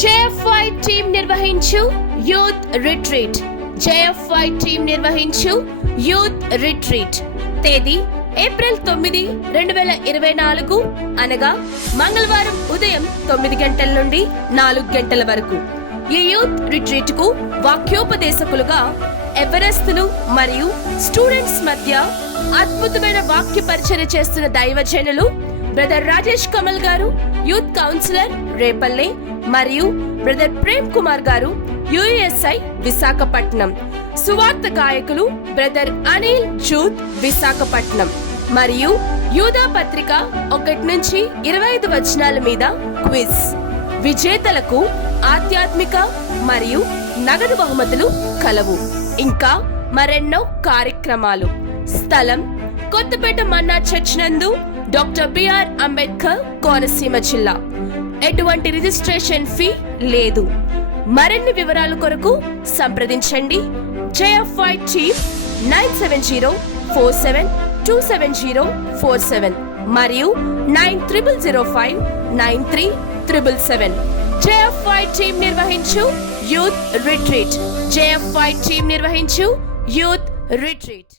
JFI team నిర్వహించు youth retreat. JFI team నిర్వహించు youth retreat తేదీ ఏప్రిల్ 9, 2024 అనగా మంగళవారం ఉదయం 9 గంటల నుండి 4 గంటల వరకు. ఈ యూత్ రిట్రీట్ కు వాక్యోపదేశకులుగా ఎవరెస్టులు మరియు స్టూడెంట్స్ మధ్య అద్భుతమైన వాక్య పరిచర్య చేస్తున్న దైవజనులు బ్రదర్ రాజేష్ కమల్ గారు, యూత్ కౌన్సిలర్ రేపల్లె, మరియు బ్రదర్ ప్రేమ్ కుమార్ గారు, USI విశాఖపట్నం. సువార్త గాయకులు బ్రదర్ అనిల్ జూత్ విశాఖపట్నం. మరియు యూదా పత్రిక 1 నుంచి 25 వచనాల మీద క్విజ్. విజేతలకు ఆధ్యాత్మిక మరియు నగదు బహుమతులు కలవు. ఇంకా మరెన్నో కార్యక్రమాలు. స్థలం కొత్తపేట మన్నా చర్చ్ నందు, డాక్టర్ బిఆర్ అంబేద్కర్, కోనసీమ జిల్లా. ఎటువంటి రిజిస్ట్రేషన్ ఫీ లేదు. మరిన్ని వివరాల కొరకు సంప్రదించండి JFI టీమ్ 9704727047 మరియు 93059377. JFI టీమ్ నిర్వహించు యూత్ రిట్రీట్. JFI టీమ్ నిర్వహించు యూత్ రిట్రీట్.